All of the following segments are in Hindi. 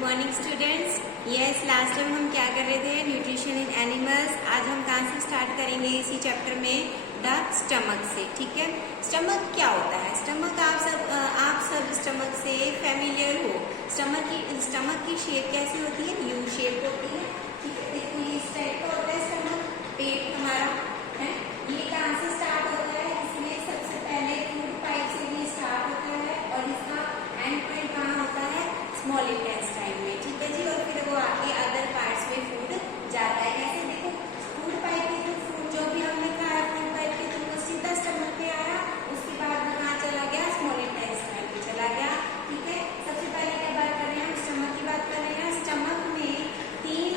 Morning students. Yes, last time हम क्या कर रहे थे, न्यूट्रिशन इन एनिमल्स। आज हम कहाँ से स्टार्ट करेंगे इसी चैप्टर में, द स्टमक से। ठीक है, स्टमक क्या होता है? स्टमक आप सब स्टमक से फेमिलियर हो। स्टमक की शेप कैसी होती है? यू शेप होती है। ठीक है, देखो ये इस टाइप का होता है स्टमक, पेट हमारा है। ये कहाँ से स्टार्ट होता है? इसमें सबसे पहले फूड पाइप से भी स्टार्ट होता है और इसका एंड पॉइंट कहाँ होता है? स्मॉल इंटेस्टाइन में। ठीक है जी, और फिर वो आगे अदर पार्ट्स में फूड जाता है। कैसे? देखो, फूड पाइप के थ्रू फूड जो भी हमने खाया, फूड पाइप के थ्रू वो सीधा स्टमक पे आया, उसके बाद वो कहाँ चला गया? स्मॉल इंटेस्टाइन पे चला गया। ठीक है, सबसे पहले क्या बात कर रहे हैं हम? स्टमक की बात कर रहे हैं। स्टमक में तीन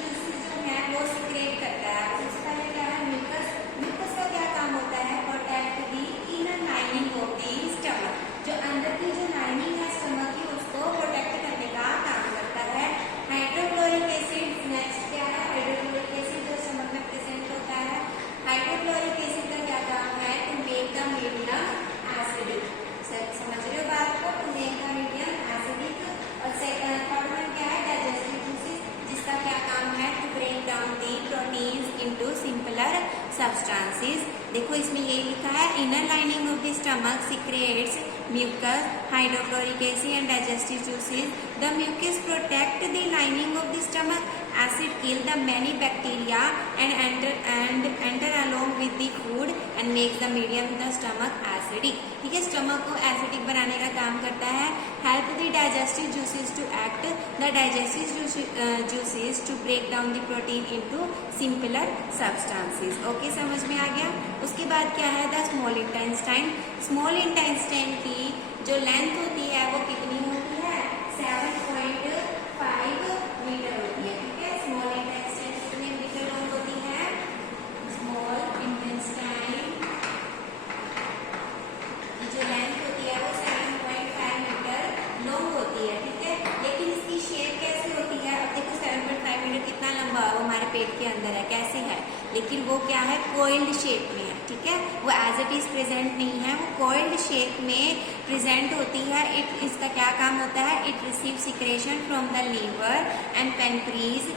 जूसेस जो है वो सिक्रेट करता है। सबसे पहले क्या है? म्यूकस। म्यूकस का क्या काम होता है? Protect the inner lining of the stomach. जो अंदर की जो लाइनिंग है स्टमक की, उसको प्रोटेक्ट करने का काम करता है। हाइड्रोक्लोरिक एसिड नेक्स्ट क्या है? हाइड्रोक्लोरिक एसिड जो स्टमक में प्रेजेंट होता है। हाइड्रोक्लोरिक एसिड का क्या काम है? To make the medium acidic. समझ रहे हो बात को? To make the medium acidic. और थर्ड वन क्या है? डाइजेस्टिव जूसेस, जिसका क्या काम है? To break down the proteins into simpler substances. देखो इसमें ये लिखा है, inner lining of the stomach secretes mucus, hydrochloric acid and digestive juices. The mucus protect the lining of the stomach. Acid kill the many bacteria and enter along with the food and makes the medium the stomach acidic. ठीक है, स्टमक को एसिडिक बनाने का काम करता है। Help the digestive juices to act. The digestive juices to break down the protein into simpler substances. Okay, समझ में आ गया? उसके बाद क्या है? The small intestine. Small intestine की जो लेंथ होती है वो कितनी होती है? 7.5 मीटर होती है। ठीक है, स्मॉल इंटेस्टाइन कितने मीटर लॉन्ग होती है? स्मॉल इंटेस्टाइन की जो लेंथ होती है वो 7.5 मीटर लॉन्ग होती है। ठीक है, लेकिन इसकी शेप कैसी होती है? अब देखो 7.5 मीटर कितना लंबा है, वो हमारे पेट के अंदर है, कैसे है, लेकिन वो क्या है? कोइल्ड शेप में है। ठीक है, वो एज इट इज प्रेजेंट नहीं है, वो कोइल्ड शेप में प्रेजेंट होती है। इसका क्या काम होता है? It receive secretion from the liver and pancreas.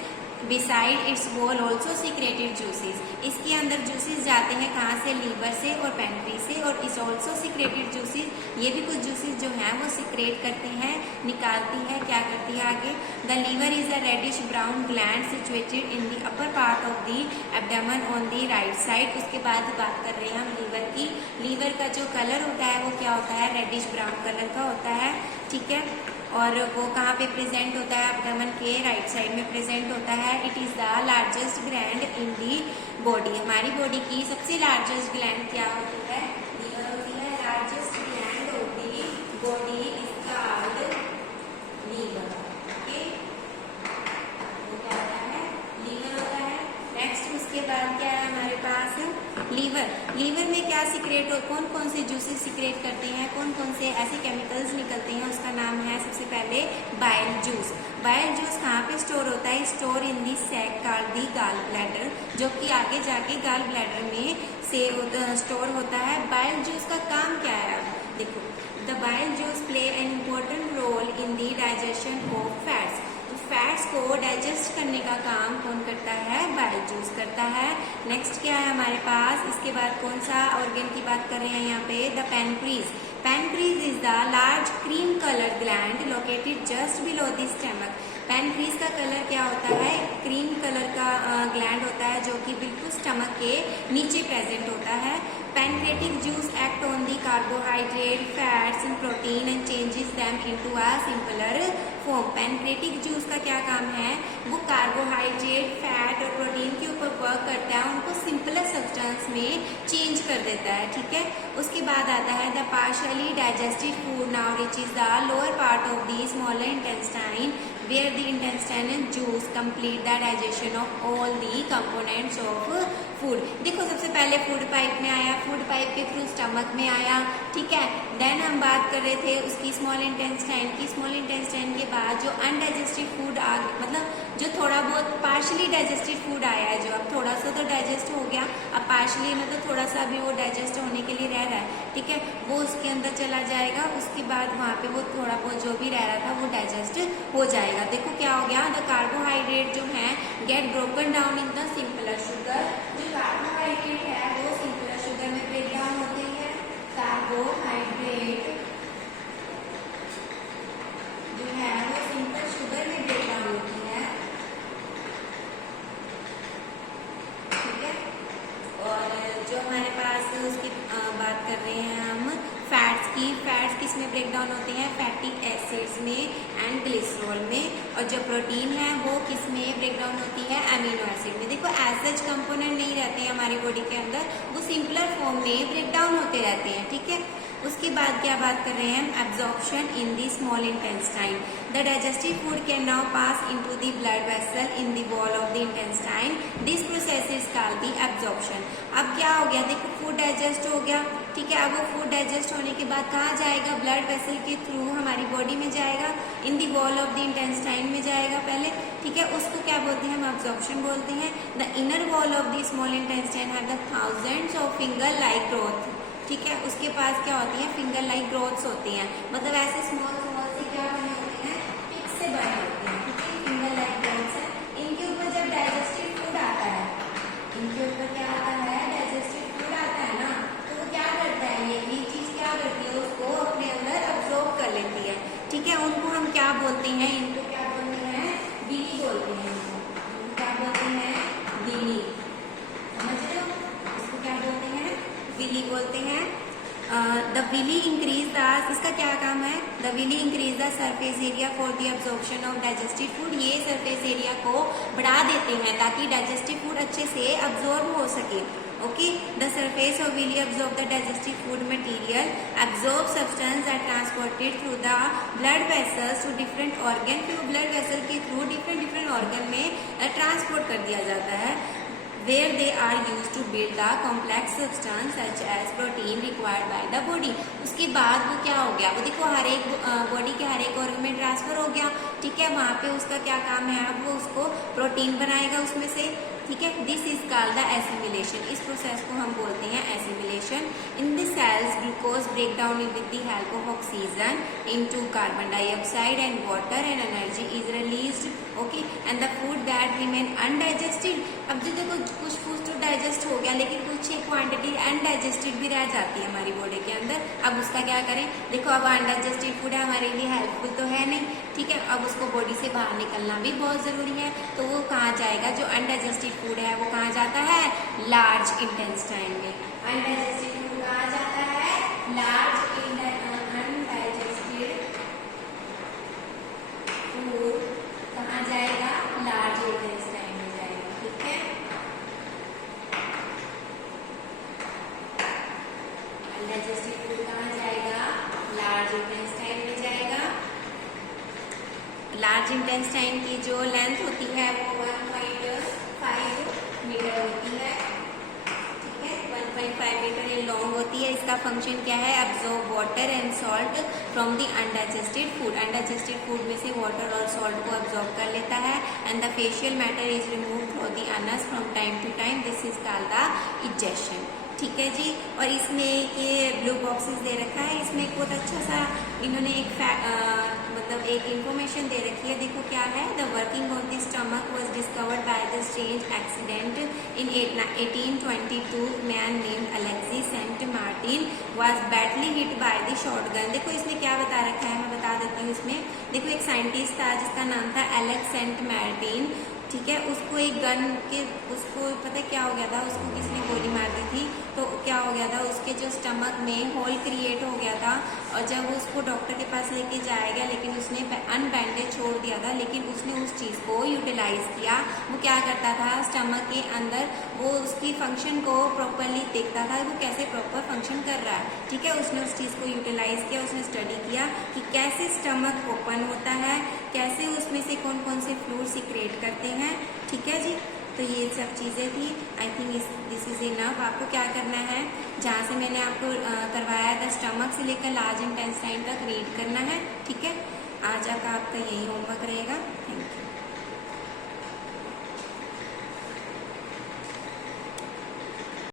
Beside its wall also secreted juices. इसके अंदर जूसेस जाते हैं कहाँ से? लीवर से और पेनक्री से। और इस ऑल्सो सिक्रेटेड जूसेस, ये भी कुछ जूसेस जो हैं वो सिक्रेट करते हैं, निकालती है। क्या करती है आगे? The liver is a reddish brown gland situated in the upper part of the abdomen on the right side. उसके बाद बात कर रहे हैं हम लीवर की। लीवर का जो कलर होता है वो क्या होता है? रेडिश ब्राउन कलर का होता है। ठीक है, और वो कहाँ पे प्रेजेंट होता है? एब्डोमेन के राइट साइड में प्रेजेंट होता है। It is the largest gland in the body. हमारी बॉडी की सबसे लार्जेस्ट ग्लैंड क्या होती है? लीवर होती है। Largest gland of the body is called liver. Okay, वो क्या होता है? लीवर होता है। नेक्स्ट उसके बाद क्या है हमारे पास? लीवर में क्या सिक्रेट हो? कौन कौन से जूसेस सिक्रेट करते हैं? कौन कौन से ऐसे केमिकल्स निकलते हैं? उसका नाम है सबसे पहले बाइल जूस। बाइल जूस कहाँ पे स्टोर होता है? Store in the sac called the gall bladder, जो कि आगे जाके गॉल ब्लैडर में से स्टोर होता है। बाइल जूस का काम क्या है? देखो, the bile juice play an important role in the digestion of fats. Fats को डाइजेस्ट करने का काम कौन करता है? बाइल जूस करता है। नेक्स्ट क्या है हमारे पास? इसके बाद कौन सा ऑर्गन की बात कर रहे हैं यहाँ पे? The pancreas. Pancreas is the large cream colour gland located just below the stomach. Pancreas का कलर क्या होता है? क्रीम कलर का ग्लैंड होता है, जो कि बिल्कुल स्टमक के नीचे प्रेजेंट होता है। Pancreatic juice act on the carbohydrate, fats and protein and changes them into a simpler form. Pancreatic juice का क्या काम है? वो कार्बोहाइड्रेट, फैट और प्रोटीन के ऊपर वर्क करता है, उनको सिंपलर सब्सटेंस में चेंज कर देता है। ठीक है, उसके बाद आता है the partially digested food now reaches the lower part of the smaller intestine where the intestinal juice complete the digestion of all the components of food. देखो सबसे पहले फूड पाइप में आया, फूड पाइप के थ्रू स्टमक में आया, ठीक है। देन हम बात कर रहे थे उसकी स्मॉल इंटेस्टाइन की। स्मॉल इंटेस्टाइन के बाद जो अनडाइजेस्टेड फूड आ, मतलब जो थोड़ा बहुत पार्शली डाइजेस्टेड फूड आया है, जो अब थोड़ा सा तो डाइजेस्ट हो गया, अब पार्शली मतलब थोड़ा सा भी वो डाइजेस्ट होने के लिए रह रहा है, ठीक है, वो उसके अंदर चला जाएगा। उसके बाद वहाँ पे वो थोड़ा बहुत जो भी रह रहा था वो डाइजेस्ट हो जाएगा। देखो क्या हो गया, द कार्बोहाइड्रेट जो है get broken down in the simpler sugar. जो कार्बोहाइड्रेट है वो सिंपलर शुगर में ब्रेक डाउन होते हैं। कार्बोहाइड्रेट जो है वो सिंपल शुगर में ब्रेक डाउन होती है, ठीक है। और जो हमारे पास उसकी बात कर रहे हैं हम फैट्स की, फैट्स किस में ब्रेक डाउन होते हैं, फैटी एसिड्स में एंड ग्लिसरॉल में। और जो प्रोटीन है वो किस में ब्रेक डाउन होती है, अमीनो एसिड में। देखो एज सच कंपोनेंट नहीं रहते हैं हमारी बॉडी के अंदर, वो सिंपलर फॉर्म में ब्रेक डाउन होते रहते हैं, ठीक है। उसके बाद क्या बात कर रहे हैं हम, absorption in the small intestine. The digestive food can now pass into the blood vessel in the wall of the intestine. This process is called the absorption. अब क्या हो गया, देखो फूड डाइजेस्ट हो गया, ठीक है। अब वो फूड डाइजेस्ट होने के बाद कहाँ जाएगा, ब्लड वेसल के थ्रू हमारी बॉडी में जाएगा, in the wall of the intestine में जाएगा पहले, ठीक है। उसको क्या बोलते हैं हम, एब्जॉर्प्शन बोलते हैं। The inner wall of the small intestine have the thousands of finger like growth, ठीक है। उसके पास क्या होती है, फिंगर लाइक ग्रोथ्स होती हैं, मतलब ऐसे स्मॉल स्मॉल से क्या बने होते हैं, पिक्स से बने होते हैं, ठीक है। फिंगर लाइक ग्रोथ्स है। इनके ऊपर जब डाइजेस्टिव फूड आता है, इनके ऊपर क्या आता है, डाइजेस्टिव फूड आता है ना, तो वो क्या करता है, ये चीज क्या करती है, उसको अपने अंदर अब्सॉर्ब कर लेती है, ठीक है। उनको हम क्या बोलते हैं, इनको क्या बोलते हैं, विली बोलते हैं। इनको क्या बोलते हैं, विली, समझ रहे हो, इसको क्या बोलते हैं, विली बोलते हैं। द विली इंक्रीज द, इसका क्या काम है, the villi increase the surface area for the absorption of digestive food. ये सरफेस एरिया को बढ़ा देते हैं ताकि डाइजेस्टिव फूड अच्छे से अब्जॉर्ब हो सके, okay. The surface of villi absorb the digestive food material, absorb substance are transported through the blood vessels to different organ. फिर ब्लड वेसल के थ्रू डिफरेंट ऑर्गन में ट्रांसपोर्ट कर दिया जाता है, where they are used to build the complex substance such as protein required by the body। उसके बाद वो क्या हो गया, वो देखो हर एक बॉडी के हर एक ऑर्गन में ट्रांसफर हो गया, ठीक है। वहाँ पे उसका क्या काम है, अब वो उसको प्रोटीन बनाएगा उसमें से, ठीक है। This is called the assimilation. इस प्रोसेस को हम बोलते हैं assimilation. In the cells glucose break down with the help of oxygen into carbon dioxide and water and energy is released, okay. And the food that remain undigested. अब जो देखो कुछ फूड तो डाइजेस्ट हो गया, लेकिन कुछ क्वांटिटी अनडाइजेस्टेड भी रह जाती है हमारी बॉडी के अंदर। अब उसका क्या करें, देखो अब अनडाइजेस्टेड फूड है, हमारे लिए हेल्पफुल तो है नहीं, ठीक है। अब उसको बॉडी से बाहर निकलना भी बहुत जरूरी है, तो वो कहाँ जाएगा, जो अनडाइजेस्टेड फूड है वो कहाँ जाता है, लार्ज इंटेस्टाइन में। अनडाइजेस्टेड फूड कहाँ जाता है, लार्ज अनडाइजेस्टेड फूड कहाँ जाएगा, लार्ज इंटेस्टाइन में जाएगा, ठीक है। अनडाइजेस्टेड फूड कहाँ जाएगा, लार्ज इंटेस्टाइन में जाएगा। लार्ज इंटेस्टाइन की जो लेंथ होती है वो 1.5 मीटर होती है, ठीक है। 1.5 मीटर ये लॉन्ग होती है। इसका फंक्शन क्या है, absorb water and salt from the undigested food. Undigested food में से वाटर और सॉल्ट को एब्जॉर्ब कर लेता है। And the faecal matter is remove through the anus from time to time. This is called the egestion, ठीक है जी। और इसमें ये ब्लू बॉक्सेस दे रखा है, इसमें एक बहुत अच्छा सा इन्होंने एक मतलब एक इंफॉर्मेशन दे रखी है। देखो क्या है, the working of the stomach was discovered by the strange accident in 1822। Man named Alexis St Martin was badly hit by the shotgun. देखो इसमें क्या बता रखा है, मैं बता देती हूँ। इसमें देखो एक साइंटिस्ट था जिसका नाम था एलेक्स सेंट मार्टिन, ठीक है। उसको एक गन के, उसको पता क्या हो गया था, उसको किसने गोली मार दी थी, तो क्या हो गया था, उसके जो स्टमक में होल क्रिएट हो गया था। और जब वो उसको डॉक्टर के पास लेके जाएगा, लेकिन उसने अनबैंडेज छोड़ दिया था, लेकिन उसने उस चीज़ को यूटिलाइज किया। वो क्या करता था, स्टमक के अंदर वो उसकी फंक्शन को प्रॉपरली देखता था, वो कैसे प्रॉपर फंक्शन कर रहा है, ठीक है। उसने उस चीज़ को यूटिलाइज किया, उसने स्टडी किया कि कैसे स्टमक ओपन होता है, कैसे उसमें से कौन कौन से फ्लूइड सीक्रेट करते हैं, ठीक है जी। तो तो ये सब चीज़ें थी। I think this is enough. आपको क्या करना है, जहाँ से मैंने आपको करवाया था स्टमक से लेकर लार्ज इंटेस्टाइन तक रीड करना है, ठीक है। आज का आपका यही होमवर्क रहेगा।